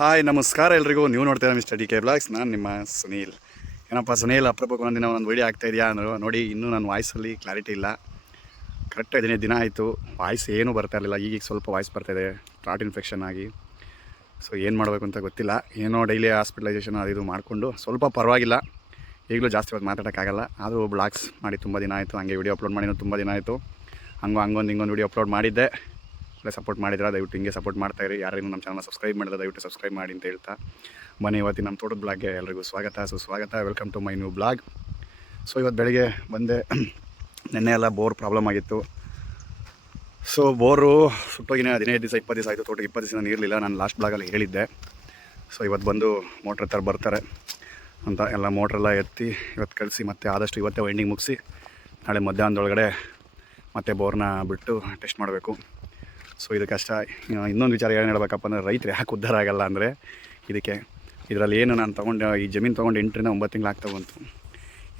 Hi ನಮಸ್ಕಾರ ಎಲ್ರಿಗೂ. ನೀವು ನೋಡ್ತಾ ಇದ್ದೀರಾ ಮಿಸ್ಟರ್ ಡಿ ಕೆ ಬ್ಲಾಗ್ಸ್. ನಾನು ನಿಮ್ಮ ಸುನೀಲ್. ಏನಪ್ಪ ಸುನೀಲ್, ಅಪರೂಪಕ್ಕೆ ಒಂದಿನ ಒಂದು ವೀಡಿಯೋ ಆಗ್ತಾ ಇದೆಯಾ ಅಂದರು. ನೋಡಿ, ಇನ್ನೂ ನನ್ನ ವಾಯ್ಸಲ್ಲಿ ಕ್ಲಾರಿಟಿ ಇಲ್ಲ. ಕರೆಕ್ಟ್ 15 ದಿನ ಆಯಿತು, ವಾಯ್ಸ್ ಏನೂ ಬರ್ತಾ ಇರಲಿಲ್ಲ. ಈಗ ಸ್ವಲ್ಪ ವಾಯ್ಸ್ ಬರ್ತಾಯಿದೆ, ಥ್ರಾಟ್ ಇನ್ಫೆಕ್ಷನ್ ಆಗಿ. ಸೊ ಏನು ಮಾಡಬೇಕು ಅಂತ ಗೊತ್ತಿಲ್ಲ. ಏನೋ ಡೈಲಿ ಹಾಸ್ಪಿಟಲೈಸೇಷನ್ ಅದು ಇದು ಮಾಡಿಕೊಂಡು ಸ್ವಲ್ಪ ಪರವಾಗಿಲ್ಲ. ಈಗಲೂ ಜಾಸ್ತಿ ಹೊತ್ತು ಮಾತಾಡೋಕ್ಕಾಗಲ್ಲ. ಆದರೂ ಬ್ಲಾಗ್ಸ್ ಮಾಡಿ ತುಂಬ ದಿನ ಆಯಿತು. ಹಂಗೆ ವೀಡಿಯೋ ಅಪ್ಲೋಡ್ ಮಾಡಿನೂ ತುಂಬ ದಿನ ಆಯಿತು. ಹಿಂಗೊಂದು ವೀಡಿಯೋ ಅಪ್ಲೋಡ್ ಮಾಡಿದ್ದೆ. ಒಳ್ಳೆ ಸಪೋರ್ಟ್ ಮಾಡಿದ್ರೆ ದಯವಿಟ್ಟು ಹಿಂಗೆ ಸಪೋರ್ಟ್ ಮಾಡ್ತಾಯಿರಿ. ಯಾರೇನು ನಮ್ಮ ಚಾನಲ್ ಸಬ್ಸ್ಕ್ರೈಬ್ ಮಾಡಿದ್ರೆ ದಯವಿಟ್ಟು ಸಬ್ಸ್ಕ್ರೈಬ್ ಮಾಡಿ ಅಂತ ಹೇಳ್ತಾ ಬನ್ನಿ ಇವತ್ತಿನ ನಮ್ಮ ತೋಟದ ಬ್ಲಾಗ್ಗೆ ಎಲ್ರಿಗೂ ಸುಸ್ವಾಗತ. Welcome to my new blog. So ಇವತ್ತು ಬೆಳಗ್ಗೆ ಬಂದೆ. ನೆನ್ನೆ ಎಲ್ಲ ಬೋರ್ ಪ್ರಾಬ್ಲಮ್ ಆಗಿತ್ತು. ಸೊ ಬೋರು ಸುಟ್ಟೋಗಿನೇ 15 ದಿವಸ 20 ದಿವಸ ಆಯಿತು. ತೋಟಕ್ಕೆ 20 ದಿವಸ ನೀರಿರಲಿಲ್ಲ. ನಾನು ಲಾಸ್ಟ್ ಬ್ಲಾಗಲ್ಲಿ ಹೇಳಿದ್ದೆ. ಸೊ ಇವತ್ತು ಬಂದು ಮೋಟ್ರ್ ಹತ್ರ ಬರ್ತಾರೆ ಅಂತ ಎಲ್ಲ ಮೋಟ್ರೆಲ್ಲ ಎತ್ತಿ ಇವತ್ತು ಕಳಿಸಿ ಮತ್ತೆ ಆದಷ್ಟು ಇವತ್ತೇ ವೈಂಡಿಂಗ್ ಮುಗಿಸಿ ನಾಳೆ ಮಧ್ಯಾಹ್ನದೊಳಗಡೆ ಮತ್ತೆ ಬೋರ್ನ ಬಿಟ್ಟು ಟೆಸ್ಟ್ ಮಾಡಬೇಕು. ಸೊ ಇದು ಕಷ್ಟ. ಇನ್ನೊಂದು ವಿಚಾರ ಏನು ಹೇಳಬೇಕಪ್ಪ ಅಂದರೆ, ರೈತರು ಯಾಕೆ ಉದ್ಧಾರ ಆಗಲ್ಲ ಅಂದರೆ ಇದರಲ್ಲಿ ಏನು ನಾನು ತೊಗೊಂಡು ಈ ಜಮೀನು ತೊಗೊಂಡು 8 ರಿಂದ 9 ತಿಂಗಳು ಆಗ್ತಾ ಬಂತು.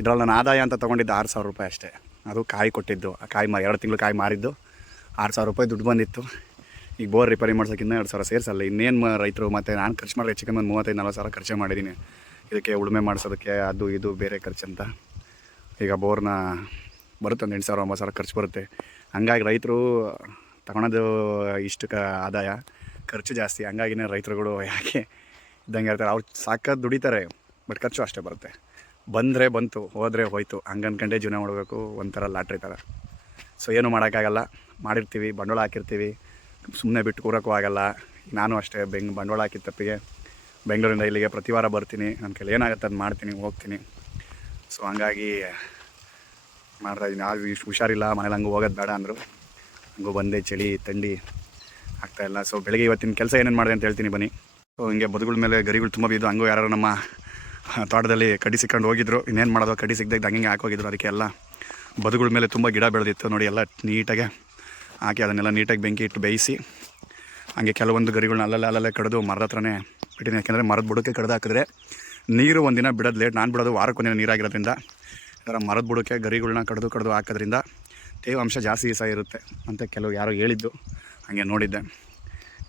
ಇದರಲ್ಲಿ ನಾನು ಆದಾಯ ಅಂತ ತೊಗೊಂಡಿದ್ದು 6,000 ರೂಪಾಯಿ ಅಷ್ಟೇ. ಅದು ಕಾಯಿ ಕೊಟ್ಟಿದ್ದು, ಆ ಕಾಯಿ 2 ತಿಂಗಳು ಕಾಯಿ ಮಾರಿದ್ದು 6,000 ರೂಪಾಯಿ ದುಡ್ಡು ಬಂದಿತ್ತು. ಈಗ ಬೋರ್ ರಿಪೇರಿ ಮಾಡ್ಸೋಕೆ ಇನ್ನೂ 2,000 ಸೇರಿಸಲ್ಲ. ಇನ್ನೇನು ರೈತರು ಮತ್ತು ನಾನು ಖರ್ಚು ಮಾಡಿದ್ರೆ ಹೆಚ್ಚು ಕಮ್ಮಿ 35-40 ಸಾವಿರ ಖರ್ಚು ಮಾಡಿದ್ದೀನಿ. ಇದಕ್ಕೆ ಉಳುಮೆ ಮಾಡಿಸೋದಕ್ಕೆ ಅದು ಇದು ಬೇರೆ ಖರ್ಚಂತ. ಈಗ ಬೋರ್ನ ಬರುತ್ತೆ ಒಂದು 8,000-9,000 ಸಾವಿರ ಖರ್ಚು ಬರುತ್ತೆ. ಹಂಗಾಗಿ ರೈತರು ತಗೊಳೋದು ಇಷ್ಟು ಆದಾಯ, ಖರ್ಚು ಜಾಸ್ತಿ. ಹಂಗಾಗಿನೇ ರೈತರುಗಳು ಯಾಕೆ ಇದ್ದಂಗೆ ಹೇಳ್ತಾರೆ. ಅವ್ರು ಸಾಕಾಗಿ ದುಡಿತಾರೆ, ಬಟ್ ಖರ್ಚು ಅಷ್ಟೇ ಬರುತ್ತೆ. ಬಂದರೆ ಬಂತು, ಹೋದರೆ ಹೋಯ್ತು, ಹಂಗೆ ಅಂದ್ಕೊಂಡೇ ಜೀವನ ಮಾಡಬೇಕು. ಒಂಥರ ಲಾಟ್ರಿ ಥರ. ಸೊ ಏನೂ ಮಾಡೋಕ್ಕಾಗಲ್ಲ. ಮಾಡಿರ್ತೀವಿ, ಬಂಡವಾಳ ಹಾಕಿರ್ತೀವಿ, ಸುಮ್ಮನೆ ಬಿಟ್ಟು ಕೂರೋಕ್ಕೂ ಆಗಲ್ಲ. ನಾನು ಅಷ್ಟೇ ಬಂಡವಾಳ ಹಾಕಿದ ತಪ್ಪಿಗೆ ಬೆಂಗಳೂರಿಂದ ಇಲ್ಲಿಗೆ ಪ್ರತಿ ವಾರ ಬರ್ತೀನಿ. ನನ್ನ ಕೈಲಿ ಏನಾಗುತ್ತೆ ಅದು ಮಾಡ್ತೀನಿ, ಹೋಗ್ತೀನಿ. ಸೊ ಹಂಗಾಗಿ ಮಾಡ್ತಾಯಿದ್ದೀನಿ. ಆಗ ಹುಷಾರಿಲ್ಲ, ಮನೇಲಿ ಹಂಗೆ ಹೋಗೋದು ಬೇಡ ಅಂದರು. ಹಂಗೂ ಬಂದೆ, ಚಳಿ ಥಂಡಿ ಆಗ್ತಾಯಿಲ್ಲ. ಸೊ ಬೆಳಗ್ಗೆ ಇವತ್ತಿನ ಕೆಲಸ ಏನೇನು ಮಾಡಿದೆ ಅಂತ ಹೇಳ್ತೀನಿ ಬನ್ನಿ. ಸೊ ಹಿಂಗೆ ಬದುಗಳ ಮೇಲೆ ಗರಿಗಳು ತುಂಬ ಬಿದ್ದು, ಹಂಗೂ ಯಾರು ನಮ್ಮ ತೋಟದಲ್ಲಿ ಕಡ್ಡಿ ಸಿಕ್ಕೊಂಡು ಹೋಗಿದ್ರು. ಇನ್ನೇನು ಮಾಡೋದು, ಕಡ್ಡಿ ಸಿಗ್ದಾಗ ಹಂಗೆ ಹಾಕೋಗಿದ್ರು. ಅದಕ್ಕೆ ಎಲ್ಲ ಬದುಗಳ ಮೇಲೆ ತುಂಬ ಗಿಡ ಬೆಳೆದಿತ್ತು. ನೋಡಿ, ಎಲ್ಲ ನೀಟಾಗೆ ಹಾಕಿ ಅದನ್ನೆಲ್ಲ ನೀಟಾಗಿ ಬೆಂಕಿ ಇಟ್ಟು ಬೇಯಿಸಿ, ಹಂಗೆ ಕೆಲವೊಂದು ಗರಿಗಳನ್ನ ಅಲ್ಲಲ್ಲೇ ಕಡಿದು ಮರದ ಹತ್ರನೇ ಬಿಟ್ಟಿದ್ದೀನಿ. ಯಾಕೆಂದರೆ ಮರದ ಬುಡಕ್ಕೆ ಕಡ್ದು ಹಾಕಿದ್ರೆ ನೀರು ಒಂದಿನ ಬಿಡೋದು ಲೇಟ್. ನಾನು ಬಿಡೋದು ವಾರಕ್ಕೊಂದಿನ ನೀರಾಗಿರೋದ್ರಿಂದ ಈ ಥರ ಮರದ ಬುಡಕ್ಕೆ ಗರಿಗಳನ್ನ ಕಡ್ದು ಹಾಕೋದ್ರಿಂದ ತೇವಾಂಶ ಜಾಸ್ತಿ ದಿವಸ ಇರುತ್ತೆ ಅಂತ ಕೆಲವು ಯಾರೋ ಹೇಳಿದ್ದು. ಹಾಗೆ ನೋಡಿದ್ದೆ.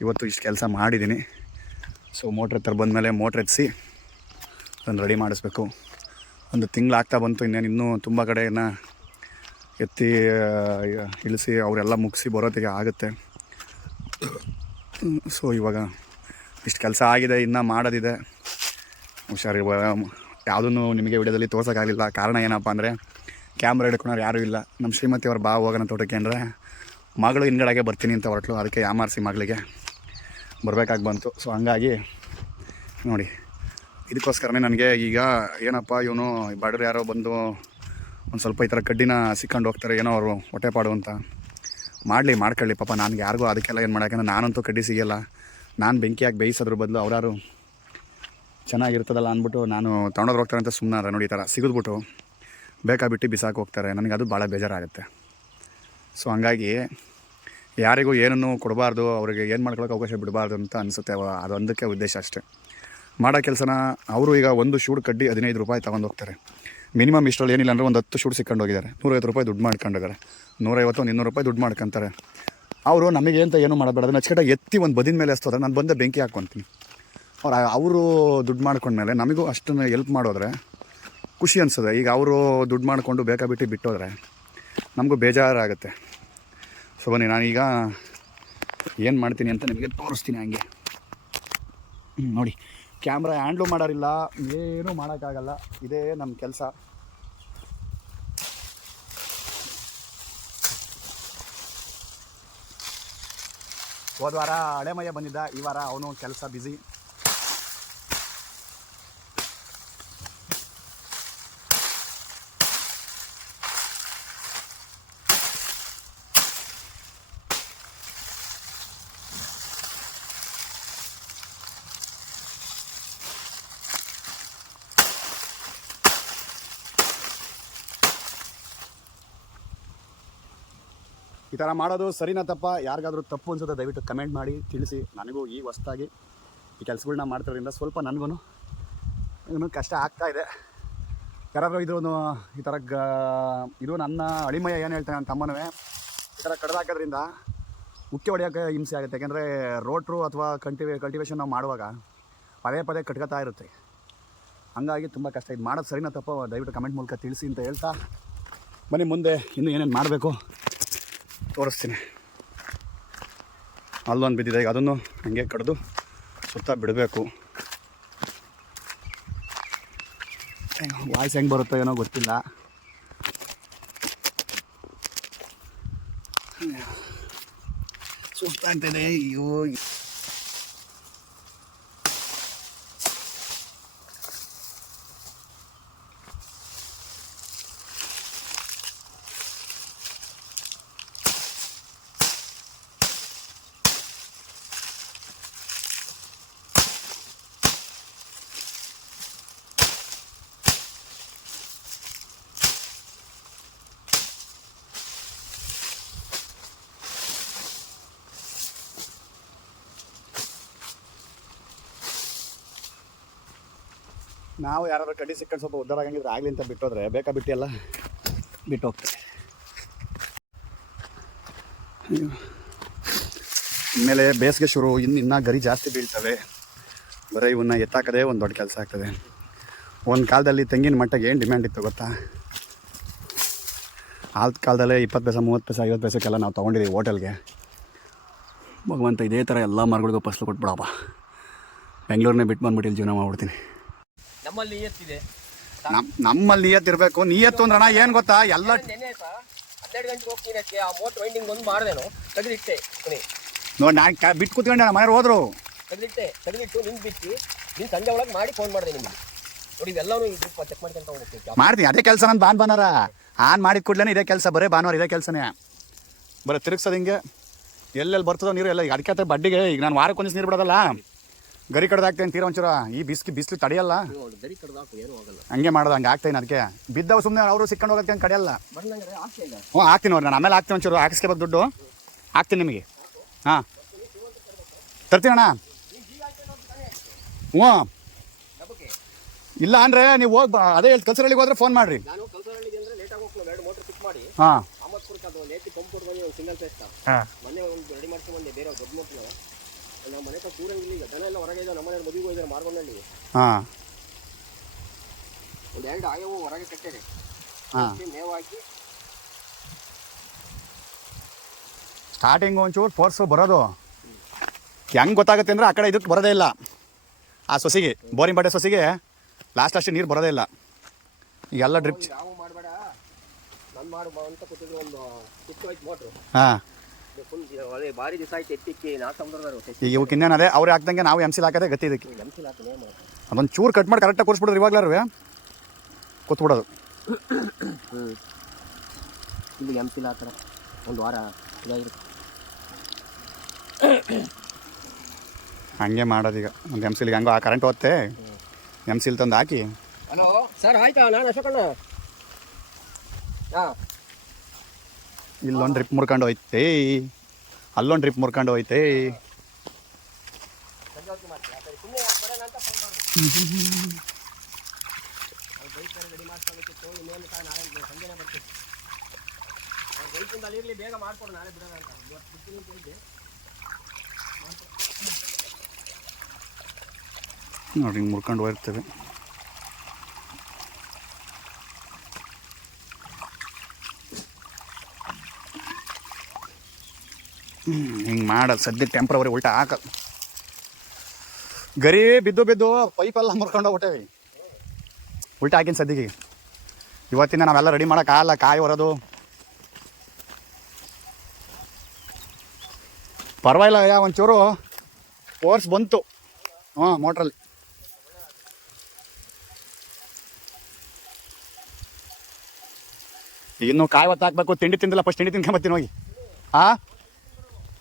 ಇವತ್ತು ಇಷ್ಟು ಕೆಲಸ ಮಾಡಿದ್ದೀನಿ. ಸೊ ಮೋಟ್ರ್ ಹತ್ರ ಬಂದಮೇಲೆ ಮೋಟ್ರ್ ಎತ್ತಿಸಿ ಅದನ್ನು ರೆಡಿ ಮಾಡಿಸ್ಬೇಕು. ಒಂದು ತಿಂಗಳು ಆಗ್ತಾ ಬಂತು. ಇನ್ನೂ ತುಂಬ ಕಡೆಯನ್ನು ಎತ್ತಿ ಇಳಿಸಿ ಅವರೆಲ್ಲ ಮುಗಿಸಿ ಬರೋತ್ತಿಗೆ ಆಗುತ್ತೆ. ಸೊ ಇವಾಗ ಇಷ್ಟು ಕೆಲಸ ಆಗಿದೆ, ಇನ್ನೂ ಮಾಡೋದಿದೆ. ಹುಷಾರಿರುವ ಯಾವುದನ್ನು ನಿಮಗೆ ವಿಡಿಯೋದಲ್ಲಿ ತೋರ್ಸೋಕ್ಕಾಗಲಿಲ್ಲ. ಕಾರಣ ಏನಪ್ಪ ಅಂದರೆ, ಕ್ಯಾಮ್ರಾ ಹಿಡ್ಕೊಳೋರು ಯಾರೂ ಇಲ್ಲ. ನಮ್ಮ ಶ್ರೀಮತಿ ಅವ್ರು ಬಾ ಹೋಗೋಣ ತೋಟಕ್ಕೆ ಅಂದರೆ, ಮಗಳು ಹಿಂದ್ಗಡೆಗೆ ಬರ್ತೀನಿ ಅಂತ ಹೊರಟಳು. ಅದಕ್ಕೆ ಯಾಮಾರಿಸಿ ಮಗಳಿಗೆ ಬರಬೇಕಾಗಿ ಬಂತು. ಸೊ ಹಂಗಾಗಿ ನೋಡಿ, ಇದಕ್ಕೋಸ್ಕರನೇ ನನಗೆ ಈಗ ಏನಪ್ಪ ಇವನು ಬಡವ್ರು ಯಾರೋ ಬಂದು ಒಂದು ಸ್ವಲ್ಪ ಈ ಥರ ಕಡ್ಡಿನ ಸಿಕ್ಕೊಂಡು ಹೋಗ್ತಾರೆ, ಏನೋ ಅವರು ಹೊಟ್ಟೆಪಾಡು ಅಂತ ಮಾಡ್ಕೊಳ್ಳಿ ಪಾಪ. ನನಗೆ ಯಾರಿಗೂ ಅದಕ್ಕೆಲ್ಲ ಏನು ಮಾಡೋಕ್ಕಂದ್ರೆ ನಾನಂತೂ ಕಡ್ಡಿ ಸಿಗೋಲ್ಲ. ನಾನು ಬೆಂಕಿ ಹಾಕಿ ಬೇಯಿಸೋದ್ರ ಬದಲು ಅವರಾರು ಚೆನ್ನಾಗಿರ್ತದಲ್ಲ ಅಂದ್ಬಿಟ್ಟು ನಾನು ತೊಗೊಂಡೋದ್ರು ಹೋಗ್ತಾರೆ ಅಂತ ಸುಮ್ಮನೆ. ನೋಡಿ, ಈ ಥರ ಸಿಗಿದ್ಬಿಟ್ಟು ಬೇಕಾಬಿಟ್ಟು ಬಿಸಾಕಿ ಹೋಗ್ತಾರೆ. ನನಗೆ ಅದು ಭಾಳ ಬೇಜಾರಾಗುತ್ತೆ. ಸೊ ಹಂಗಾಗಿ ಯಾರಿಗೂ ಏನನ್ನು ಕೊಡಬಾರ್ದು, ಅವ್ರಿಗೆ ಏನು ಮಾಡ್ಕೊಳ್ಳೋಕೆ ಅವಕಾಶ ಬಿಡಬಾರ್ದು ಅಂತ ಅನಿಸುತ್ತೆ. ಅದೊಂದಕ್ಕೆ ಉದ್ದೇಶ ಅಷ್ಟೇ. ಮಾಡೋ ಕೆಲಸನ ಅವರು ಈಗ ಒಂದು ಶೂಡ್ ಕಡ್ಡಿ 15 ರೂಪಾಯಿ ತೊಗೊಂಡು ಹೋಗ್ತಾರೆ. ಮಿನಿಮಮ್ ಇಷ್ಟರಲ್ಲಿ ಏನಿಲ್ಲ ಅಂದರೆ ಒಂದು 10 ಶೂಡ್ ಸಿಕ್ಕೊಂಡು ಹೋಗಿದ್ದಾರೆ. 150 ರೂಪಾಯಿ ದುಡ್ಡು ಮಾಡ್ಕೊಂಡಿದ್ದಾರೆ. 150-200 ರೂಪಾಯಿ ದುಡ್ಡು ಮಾಡ್ಕೊತಾರೆ. ಅವರು ನಮಗೆ ಅಂತ ಏನೂ ಮಾಡಬೇಡ, ಅದನ್ನು ಅಚ್ಚುಕಟ್ಟಾಗಿ ಎತ್ತಿ ಒಂದು ಬದಿನ ಮೇಲೆ ಎಸ್ತೋದ್ರೆ ನಾನು ಬಂದೆ ಬೆಂಕಿ ಹಾಕ್ಕೊತೀನಿ. ಅವರು ದುಡ್ಡು ಮಾಡ್ಕೊಂಡ್ಮೇಲೆ ನಮಗೂ ಅಷ್ಟನ್ನು ಎಲ್ಪ್ ಮಾಡೋದ್ರೆ ಖುಷಿ ಅನಿಸ್ತದೆ. ಈಗ ಅವರು ದುಡ್ಡು ಮಾಡಿಕೊಂಡು ಬೇಕಾಬಿಟ್ಟು ಬಿಟ್ಟೋದ್ರೆ ನಮಗೂ ಬೇಜಾರಾಗುತ್ತೆ. ಸೊ ಬನ್ನಿ, ನಾನೀಗ ಏನು ಮಾಡ್ತೀನಿ ಅಂತ ನಿಮಗೆ ತೋರಿಸ್ತೀನಿ. ಹಂಗೆ ನೋಡಿ, ಕ್ಯಾಮ್ರಾ ಹ್ಯಾಂಡ್ಲು ಮಾಡೋರಿಲ್ಲ, ಏನೂ ಮಾಡೋಕ್ಕಾಗಲ್ಲ. ಇದೇ ನಮ್ಮ ಕೆಲಸ. ಹೋದ ವಾರ ಹಳೆಮಯ್ಯ ಬಂದಿದ್ದ, ಈ ವಾರ ಅವನು ಕೆಲಸ ಬ್ಯುಸಿ. ಈ ಥರ ಮಾಡೋದು ಸರಿನಾ ತಪ್ಪ? ಯಾರಿಗಾದರೂ ತಪ್ಪು ಅನ್ಸುತ್ತೆ ದಯವಿಟ್ಟು ಕಮೆಂಟ್ ಮಾಡಿ ತಿಳಿಸಿ. ನನಗೂ ಈ ಹೊಸ್ದಾಗಿ ಈ ಕೆಲಸಗಳನ್ನ ಮಾಡ್ತಿರೋದ್ರಿಂದ ಸ್ವಲ್ಪ ನನಗೂ ಇನ್ನೂ ಕಷ್ಟ ಆಗ್ತಾಯಿದೆ. ಯಾರಾದರೂ ಈ ಥರ ಇದು ನನ್ನ ಅಳಿಮಯ್ಯ ಏನು ಹೇಳ್ತಾನೆ, ನನ್ನ ತಮ್ಮನವೇ, ಈ ಥರ ಕಡ್ದಾಕೋದ್ರಿಂದ ಮುಖ್ಯ ಹೊಡೆಯೋಕ್ಕೆ ಹಿಂಸೆ ಆಗುತ್ತೆ. ಯಾಕೆಂದರೆ ರೋಟ್ರು ಅಥವಾ ಕಲ್ಟಿವೇಷನ್ ನಾವು ಮಾಡುವಾಗ ಪದೇ ಪದೇ ಕಟ್ಕೊತಾ ಇರುತ್ತೆ. ಹಂಗಾಗಿ ತುಂಬ ಕಷ್ಟ. ಇದು ಮಾಡೋದು ಸರಿನಾ ತಪ್ಪೋ ದಯವಿಟ್ಟು ಕಮೆಂಟ್ ಮೂಲಕ ತಿಳಿಸಿ ಅಂತ ಹೇಳ್ತಾ ಬನ್ನಿ ಮುಂದೆ ಇನ್ನೂ ಏನೇನು ಮಾಡಬೇಕು ತೋರಿಸ್ತೀನಿ. ಅಲ್ಲೊಂದು ಬಿದ್ದಿದೆ, ಈಗ ಅದನ್ನು ಹಂಗೆ ಕಡಿದು ಸುತ್ತ ಬಿಡಬೇಕು. ವಾಯ್ಸ್ ಹೆಂಗೆ ಬರುತ್ತೋ ಏನೋ ಗೊತ್ತಿಲ್ಲ. ಸುಸ್ತಾಗ್ತಿದೆ. ಅಯ್ಯೋ, ನಾವು ಯಾರಾದ್ರೂ ಕಡ್ಡಿ ಸಿಕ್ಕಂಡು ಸ್ವಲ್ಪ ಉದ್ದಾರಾಗಂಗಿದ್ರೆ ಆಗಲಿ ಅಂತ ಬಿಟ್ಟೋದ್ರೆ ಬೇಕಾ ಬಿಟ್ಟು ಎಲ್ಲ ಬಿಟ್ಟು ಹೋಗ್ತಾರೆ. ಆಮೇಲೆ ಬೇಸಿಗೆ ಶುರು, ಇನ್ನೂ ಗರಿ ಜಾಸ್ತಿ ಬೀಳ್ತವೆ. ಬರೀ ಇವನ್ನ ಎತ್ತಾಕದೇ ಒಂದು ದೊಡ್ಡ ಕೆಲಸ ಆಗ್ತದೆ. ಒಂದು ಕಾಲದಲ್ಲಿ ತೆಂಗಿನ ಮಟ್ಟಗೆ ಏನು ಡಿಮ್ಯಾಂಡ್ ಇತ್ತು ಗೊತ್ತಾ? ಆದ ಕಾಲದಲ್ಲೇ 20 ಪೈಸೆ 30 ಪೈಸೆ 50 ಪೈಸೆಗೆಲ್ಲ ನಾವು ತೊಗೊಂಡಿದ್ದೀವಿ ಹೋಟೆಲ್ಗೆ. ಭಗವಂತ ಇದೇ ಥರ ಎಲ್ಲ ಮರಗಳಿಗೂ ಫಸಲು ಕೊಟ್ಬಿಡಪ್ಪ. ಬೆಂಗಳೂರನ್ನೇ ಬಿಟ್ಟು ಬಂದ್ಬಿಟ್ಟು ಇಲ್ಲಿ ಜೀವನ ಮಾಡ್ಬಿಡ್ತೀನಿ. ನಮ್ಮಲ್ಲಿ ನಿಯತ್ತಿದೆ. ನಮ್ಮಲ್ಲಿ ನಿಯತ್ತಿರಬೇಕು. ನಿಯತ್ತು ಅಂದ್ರಣ ಏನು ಗೊತ್ತಾ? ಎಲ್ಲ 12 ಗಂಟೆಗೆ ಹೋಗ್ತೀನಿ. ಆ ಮೋಟ್ರ್ ವೈಂಡಿಂಗ್ ಒಂದು ಮಾಡಿದೆನು, ತೆಗೆದಿಟ್ಟೆ. ನೋಡಿ ನಾನು ಬಿಟ್ಟು ಕೂತ್ಕೊಂಡೆ, ನಮ್ಮ ಮನೆಯವ್ರು ಹೋದ್ರು. ತೆಗೆದಿಟ್ಟು ನಿಂಗೆ ಬಿಟ್ಟು ನೀನು ಸಂಜೆ ಒಳಗೆ ಮಾಡಿ ಫೋನ್ ಮಾಡಿದೆ ನಿಮಗೆ. ನೋಡಿ ಇವೆಲ್ಲವೂ ಇದು ಚೆಕ್ ಮಾಡ್ಕೊಂತ ಹೋಗ್ತೀನಿ. ಮಾಡ್ತೀನಿ ಅದೇ ಕೆಲಸ. ನನ್ನ ಭಾನುವಾರ ಆನ್ ಮಾಡಿದ ಕೂಡಲೇ ಇದೇ ಕೆಲಸ, ಬರೀ ಭಾನುವಾರ ಇದೇ ಕೆಲಸನೇ. ಬರೀ ತಿರುಗ್ಸೋದು ಹಿಂಗೆ. ಎಲ್ಲೆಲ್ಲಿ ಬರ್ತದೋ ನೀರು ಎಲ್ಲ. ಈಗ ಅದಕ್ಕೆ ಬಡ್ಡಿಗೆ ಈಗ ನಾನು ವಾರಕ್ಕೆ ಒಂದಿವ್ಸ ನೀರು ಬಿಡೋದಲ್ಲ, ಗರಿ ಕಡ್ದಾಕ್ತೇನೆ ತೀರ ಒಂಚೂರ. ಈ ಬಿಸಿಲು ತಡೆಯಲ್ಲ, ಹಂಗೆ ಮಾಡೋದು. ಹಂಗೆ ಆಗ್ತೇನೆ. ಅದಕ್ಕೆ ಬಿದ್ದವು ಸುಮ್ಮನೆ ಅವರು ಸಿಕ್ಕೊಂಡು ಹೋಗೋದಕ್ಕೆ ಹಂಗೆ ಕಡೆಯಲ್ಲ. ಹ್ಞೂ ಹಾಕ್ತೀನಿ ಅವ್ರು. ನಾನು ಆಮೇಲೆ ಹಾಕ್ತೀನಿ ಒಂಚೂರು. ಹಾಕಿಸ್ಲೇಬೇಕು ದುಡ್ಡು ಹಾಕ್ತೀನಿ ನಿಮಗೆ. ಹಾಂ ತರ್ತೀನಿ ಅಣ್ಣ. ಹ್ಞೂ ಇಲ್ಲ ಅಂದರೆ ನೀವು ಹೋಗಿ ಅದೇ ಕಲ್ಸರಳ್ಳಿಗೆ ಹೋದ್ರೆ ಫೋನ್ ಮಾಡಿರಿ. ಹಾಂ ಹಾಂ ಸ್ಟಾರ್ಟಿಂಗ್ ಒಂಚೂರು ಫೋರ್ಸು ಬರೋದು ಹೆಂಗೆ ಗೊತ್ತಾಗುತ್ತೆ ಅಂದರೆ ಆ ಕಡೆ ಇದಕ್ಕೆ ಬರೋದೇ ಇಲ್ಲ. ಆ ಸೊಸಿಗೆ ಬೋರಿಂಗ್ ಬಟ್ಟೆ ಸೊಸಿಗೆ ಲಾಸ್ಟ್ ನೀರು ಬರೋದೇ ಇಲ್ಲ. ಈಗೆಲ್ಲ ಡ್ರಿಪ್. ಹಾಂ ಈಗ ಇವಕ್ಕೆ ಇನ್ನೇನು ಅದೇ ಅವ್ರು ಹಾಕ್ದಂಗೆ ನಾವು ಎಮ್ ಸಿಲ್ ಹಾಕೋದೇ ಗತಿ. ಇದಕ್ಕೆ ಅದೊಂದು ಚೂರು ಕಟ್ ಮಾಡಿ ಕರೆಕ್ಟಾಗಿ ಕೂರಿಸ್ಬಿಡೋದು. ಇವಾಗ್ಲಾರು ಕೂತ್ಬಿಡೋದು. ಇಲ್ಲಿ ಎಮ್ ಸಿಲ್ ಹಾಕೋಣ ಒಂದು ವಾರ ಇದಾಗಿರುತ್ತೆ. ಹಂಗೆ ಮಾಡೋದು. ಈಗ ಒಂದು ಎಮ್ ಸಿಲ್ಗೆ ಹಂಗೋ ಆ ಕರೆಂಟ್ ಹೋಗುತ್ತೆ, ಎಮ್ ಸಿಲ್ ತಂದು ಹಾಕಿ. ಹಲೋ ಸರ್, ಆಯ್ತಾ? ನಾನು ಅಶೋಕಣ್ಣ. ಹಾಂ ಇಲ್ಲೊಂದು ಡ್ರಿಪ್ ಮುರ್ಕೊಂಡು ಹೋಯ್ತೆ, ಅಲ್ಲೊಂದು ಡ್ರಿಪ್ ಮುರ್ಕೊಂಡು ಹೋಯ್ತೆ. ಬೇಗ ಮಾಡ್ಕೊಡು, ನಾಳೆ ಬಿಡೋಣ ಅಂತ. ನೋಡಿ ಹಿಂಗೆ ಮುರ್ಕೊಂಡು ಹೋಗಿರ್ತೇವೆ. ಹಿಂಗೆ ಮಾಡೋದು ಸದ್ಯಕ್ಕೆ ಟೆಂಪ್ರವರಿ ಉಲ್ಟಾ ಹಾಕೋದು. ಗರಿ ಬಿದ್ದು ಪೈಪೆಲ್ಲ ಮುರ್ಕೊಂಡು ಹೋಗ್ಬಿಟ್ಟೇವಿ. ಉಲ್ಟಾ ಹಾಕಿನ ಸದ್ಯಕ್ಕೆ. ಇವತ್ತಿನ ನಾವೆಲ್ಲ ರೆಡಿ ಮಾಡೋಕ್ಕಾಗಲ್ಲ. ಕಾಯಿ ಹೊರೋದು ಪರವಾಗಿಲ್ಲ. ಒಂಚೂರು ಫೋರ್ಸ್ ಬಂತು. ಹಾಂ ಮೋಟ್ರಲ್ಲಿ ಇನ್ನು ಕಾಯಿ ಹೊತ್ತು ಹಾಕ್ಬೇಕು. ತಿಂಡಿ ತಿಂದಿಲ್ಲ, ಫಸ್ಟ್ ತಿಂಡಿ ತಿನ್ಕೊಂಬತ್ತೀನಿ ಹೋಗಿ. ಹಾಂ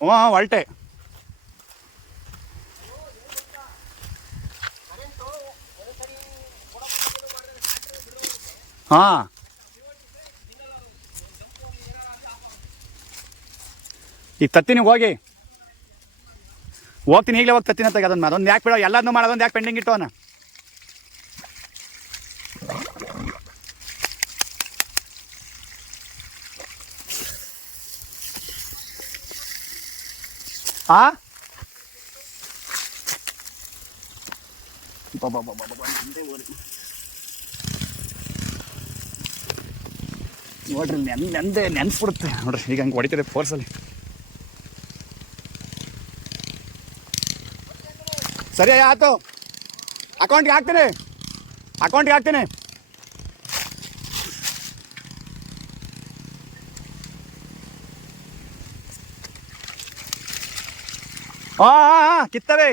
ಹ್ಞೂ ಹೊಲ್ಟೆ. ಹಾಂ ಈಗ ತತ್ತೀನಿ ಹೋಗ್ತೀನಿ. ಈಗಲೇ ಹೋಗಿ ತತ್ತೀನಿ ಅಂತ. ಅದೊಂದು ಯಾಕೆ ಬಿಡೋ, ಎಲ್ಲದನ್ನೂ ಮಾಡೋದೊಂದು ಯಾಕೆ ಪೆಂಡಿಂಗ್ ಇಟ್ಟವನ. ನೋಡ್ರಿ ನೆನ್ಸ್ಬಿಡುತ್ತೆ ನೋಡ್ರಿ, ಈಗ ಹಂಗೆ ಹೊಡಿತಿದೆ ಫೋರ್ಸಲ್ಲಿ. ಸರಿ ಆಯ್ತು, ಅಕೌಂಟ್ಗೆ ಹಾಕ್ತೀನಿ. ಹಾಂ ಕಿತ್ತವೆ.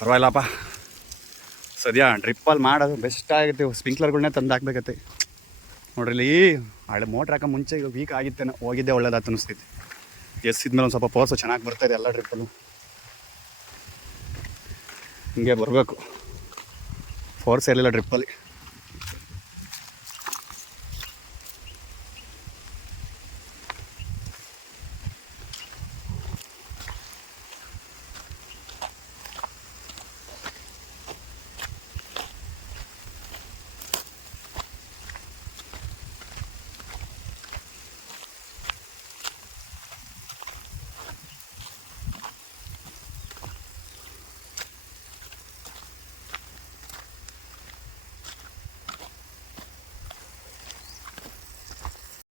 ಪರವಾಗಿಲ್ಲಪ್ಪ, ಸದ್ಯ ಡ್ರಿಪ್ಪಲ್ಲಿ ಮಾಡೋದು ಬೆಸ್ಟ್ ಆಗುತ್ತೆ. ಸ್ಪ್ರಿಂಕ್ಲರ್ಗಳನ್ನೇ ತಂದು ಹಾಕ್ಬೇಕತ್ತೆ. ನೋಡ್ರಿ ಇಲ್ಲಿ ಹಳೆ ಮೋಟ್ರ್ ಹಾಕೋ ಮುಂಚೆ ಈಗ ವೀಕ್ ಆಗಿತ್ತೇನೆ, ಹೋಗಿದ್ದೆ ಒಳ್ಳೇದಾಯ್ತು ಅನಿಸ್ತೈತಿ. ಎಸ್ಸಿದ್ಮೇಲೆ ಒಂದು ಸ್ವಲ್ಪ ಫೋರ್ಸು ಚೆನ್ನಾಗಿ ಬರ್ತಾಯಿದೆ ಎಲ್ಲ ಡ್ರಿಪ್ಪಲ್ಲೂ. ಹಿಂಗೆ ಬರಬೇಕು, ಫೋರ್ಸ್ ಇರಲಿಲ್ಲ ಡ್ರಿಪ್ಪಲ್ಲಿ.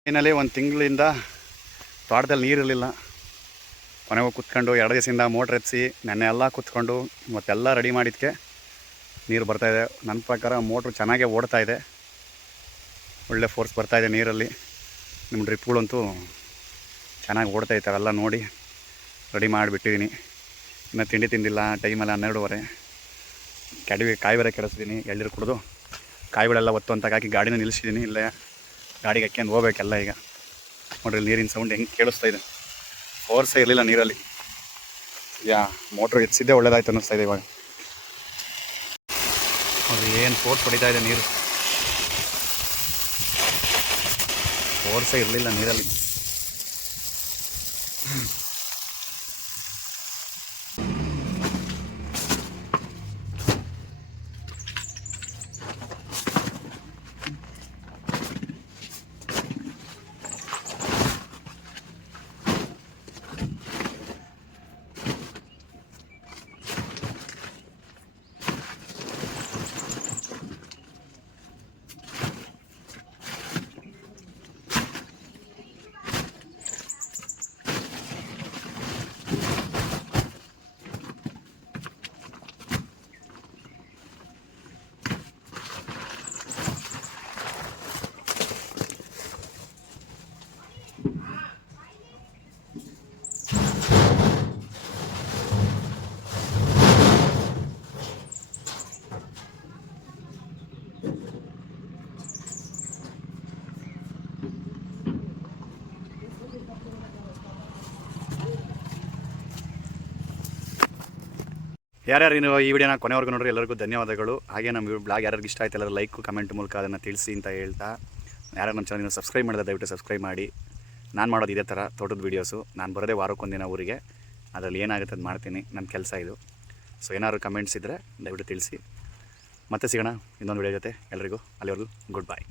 ಏನಲ್ಲಿ ಒಂದು ತಿಂಗಳಿಂದ ತೋಟದಲ್ಲಿ ನೀರಿರಲಿಲ್ಲ. ಕೊನೆಗೂ ಕೂತ್ಕೊಂಡು 2 ದಿವಸದಿಂದ ಮೋಟ್ರ್ ಎತ್ತಿಸಿ ನೆನ್ನೆ ಎಲ್ಲ ಕೂತ್ಕೊಂಡು ಮತ್ತೆಲ್ಲ ರೆಡಿ ಮಾಡಿದ್ದಕ್ಕೆ ನೀರು ಬರ್ತಾಯಿದೆ. ನನ್ನ ಪ್ರಕಾರ ಮೋಟ್ರು ಚೆನ್ನಾಗೇ ಓಡ್ತಾಯಿದೆ, ಒಳ್ಳೆ ಫೋರ್ಸ್ ಬರ್ತಾಯಿದೆ ನೀರಲ್ಲಿ. ನಿಮ್ಮ ಡ್ರಿಪ್ಗಳಂತೂ ಚೆನ್ನಾಗಿ ಓಡ್ತಾಯಿತ್ತು. ಅವೆಲ್ಲ ನೋಡಿ ರೆಡಿ ಮಾಡಿಬಿಟ್ಟಿದ್ದೀನಿ. ಇನ್ನು ತಿಂಡಿ ತಿಂದಿಲ್ಲ, ಟೈಮಲ್ಲಿ 12:30. ಕಾಯಿ ಬೇರೆ ಕೆಡಿಸಿದ್ದೀನಿ. ಎಳ್ನೀರು ಕುಡಿದು ಕಾಯಿಗಳೆಲ್ಲ ಒತ್ತು ಅಂತ ಹಾಕಿ ಗಾಡಿನ ನಿಲ್ಲಿಸಿದ್ದೀನಿ. ಇಲ್ಲೇ ಗಾಡಿಗೆ ಹಾಕ್ಯಂಡು ಹೋಗ್ಬೇಕೆಲ್ಲ. ಈಗ ನೋಡ್ರಿ ನೀರಿನ ಸೌಂಡ್ ಹೆಂಗೆ ಕೇಳಿಸ್ತಾ ಇದೆ. ಫೋರ್ಸೇ ಇರಲಿಲ್ಲ ನೀರಲ್ಲಿ. ಮೋಟ್ರ್ ಎತ್ತಿಸಿದ್ದೇ ಒಳ್ಳೇದಾಯ್ತು ಅನ್ನಿಸ್ತಾ ಇದೆ ಇವಾಗ. ಅದು ಏನು ಫೋರ್ಸ್ ಹೊಡಿತಾ ಇದೆ ನೀರು, ಫೋರ್ಸೇ ಇರಲಿಲ್ಲ ನೀರಲ್ಲಿ. ಯಾರ್ಯಾರು ಈ ವಿಡಿಯೋನ ಕೊನೆವರೆಗೂ ನೋಡ್ರಿ ಎಲ್ಲರಿಗೂ ಧನ್ಯವಾದಗಳು. ಹಾಗೆ ನಮ್ಮ ಬ್ಲಾಗ್ ಯಾರ್ಯಾರಿಗೆ ಇಷ್ಟ ಆಯ್ತು ಎಲ್ಲರೂ ಲೈಕ್ ಕಮೆಂಟ್ ಮೂಲಕ ಅದನ್ನು ತಿಳಿಸಿ ಅಂತ ಹೇಳ್ತಾ, ಯಾರು ನಮ್ಮ ಚಾನಲ್ನ ಸಬ್ಸ್ಕ್ರೈಬ್ ಮಾಡಿದ್ರೆ ದಯವಿಟ್ಟು ಸಬ್ಸ್ಕ್ರೈಬ್ ಮಾಡಿ. ನಾನು ಮಾಡೋದು ಇದೇ ಥರ ತೋಟದ ವೀಡಿಯೋಸು. ನಾನು ಬರೋದೇ ವಾರಕ್ಕೊಂದಿನ ಊರಿಗೆ, ಅದರಲ್ಲಿ ಏನಾಗುತ್ತೆ ಅದು ಮಾಡ್ತೀನಿ, ನನ್ನ ಕೆಲಸ ಇದು. ಸೊ ಏನಾದ್ರು ಕಮೆಂಟ್ಸ್ ಇದ್ದರೆ ದಯವಿಟ್ಟು ತಿಳಿಸಿ. ಮತ್ತೆ ಸಿಗೋಣ ಇನ್ನೊಂದು ವಿಡಿಯೋ ಜೊತೆ. ಎಲ್ರಿಗೂ ಅಲ್ಲಿವರೆಗೂ ಗುಡ್ ಬೈ.